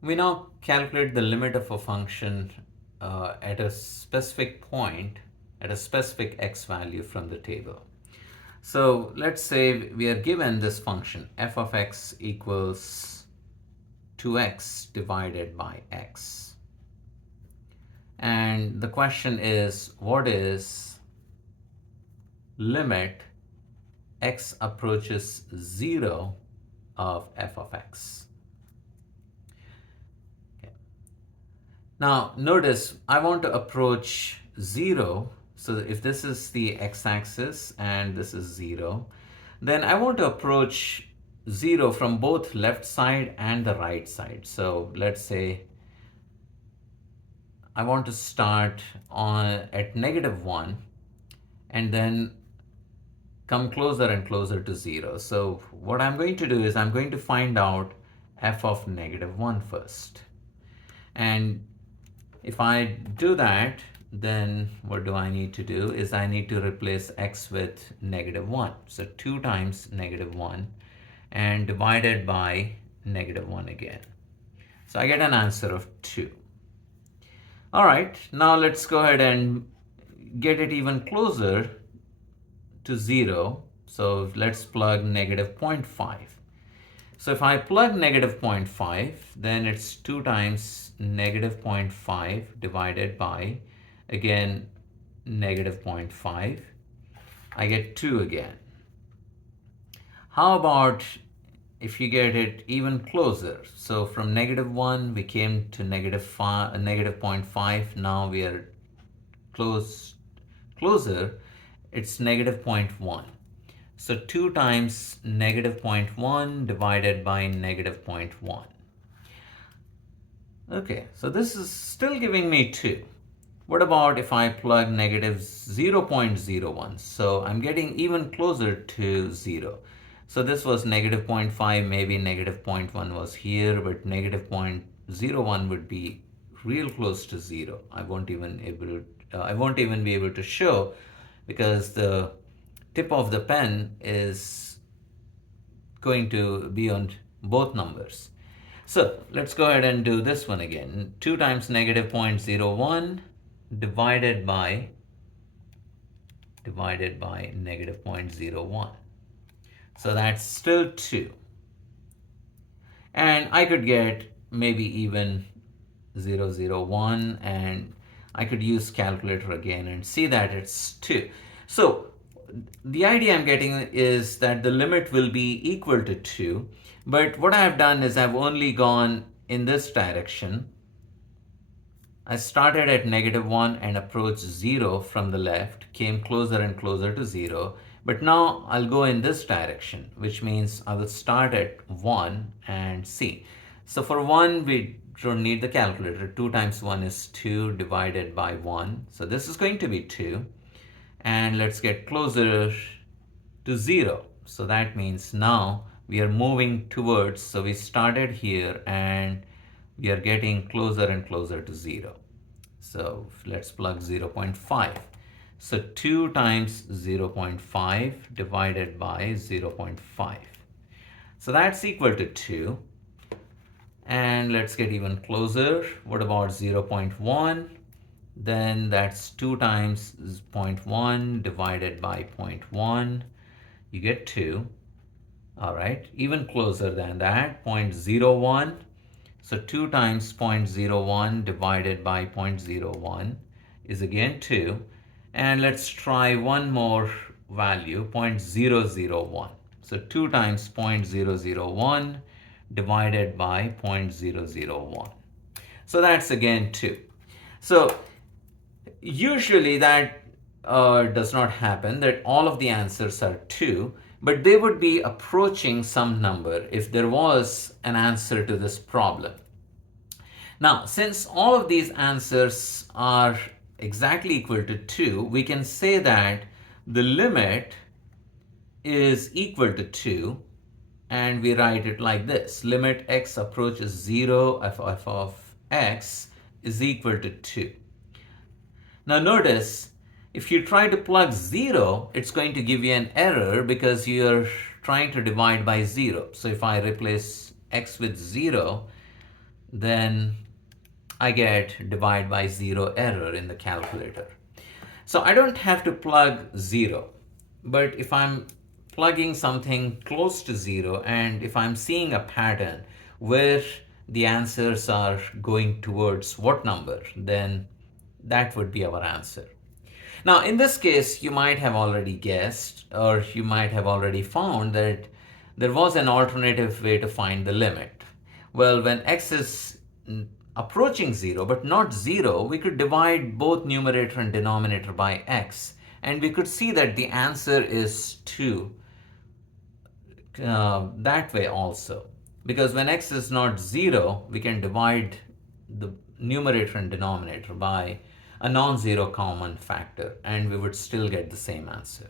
We now calculate the limit of a function at a specific point, at a specific x value from the table. So let's say we are given this function f of x equals 2x divided by x. And the question is, what is limit x approaches 0 of f of x? Okay. Now notice I want to approach 0. So if this is the x-axis and this is 0, then I want to approach 0 from both left side and the right side. So let's say I want to start at -1 and then come closer and closer to 0. So what I'm going to do is I'm going to find out f of -1 first. And if I do that, then what do I need to do is I need to replace x with -1. So 2 times -1 and divided by -1 again. So I get an answer of 2. All right, now let's go ahead and get it even closer to 0. So let's plug -0.5. So if I plug -0.5, then it's 2 times -0.5 divided by, again, -0.5. I get 2 again. How about if you get it even closer? So from -1, we came to -0.5. Now we are closer. It's -0.1. So 2 times -0.1 divided by -0.1. Okay, so this is still giving me 2. What about if I plug -0.01? So I'm getting even closer to 0. So this was -0.5, maybe -0.1 was here, but -0.01 would be real close to 0. I won't even be able to show because the tip of the pen is going to be on both numbers. So let's go ahead and do this one again. 2 times -0.01 divided by -0.01. So that's still 2. And I could get maybe even 0.001, and I could use calculator again and see that it's 2. So the idea I'm getting is that the limit will be equal to 2, but what I've done is I've only gone in this direction. I started at -1 and approached 0 from the left, came closer and closer to 0, but now I'll go in this direction, which means I will start at 1 and see. So for 1, we don't need the calculator. 2 times 1 is 2 divided by 1. So this is going to be 2. And let's get closer to 0. So that means now we are moving towards, so we started here and we are getting closer and closer to 0. So let's plug 0.5. So 2 times 0.5 divided by 0.5. So that's equal to 2. And let's get even closer. What about 0.1? Then that's 2 times 0.1 divided by 0.1. You get 2. All right, even closer than that, 0.01. So 2 times 0.01 divided by 0.01 is again 2. And let's try one more value, 0.001. So 2 times 0.001 divided by 0.001. So that's again 2. So usually that does not happen, that all of the answers are 2, but they would be approaching some number if there was an answer to this problem. Now, since all of these answers are exactly equal to 2, we can say that the limit is equal to 2, and we write it like this. Limit x approaches 0 f of x is equal to 2. Now notice, if you try to plug 0, it's going to give you an error because you're trying to divide by 0. So if I replace x with 0, then I get divide by 0 error in the calculator. So I don't have to plug 0, but if I'm plugging something close to 0 and if I'm seeing a pattern where the answers are going towards what number, then that would be our answer. Now, in this case, you might have already guessed or you might have already found that there was an alternative way to find the limit. Well, when x is approaching 0 but not 0, we could divide both numerator and denominator by x, and we could see that the answer is 2 that way also. Because when x is not 0, we can divide the numerator and denominator by a non-zero common factor and we would still get the same answer.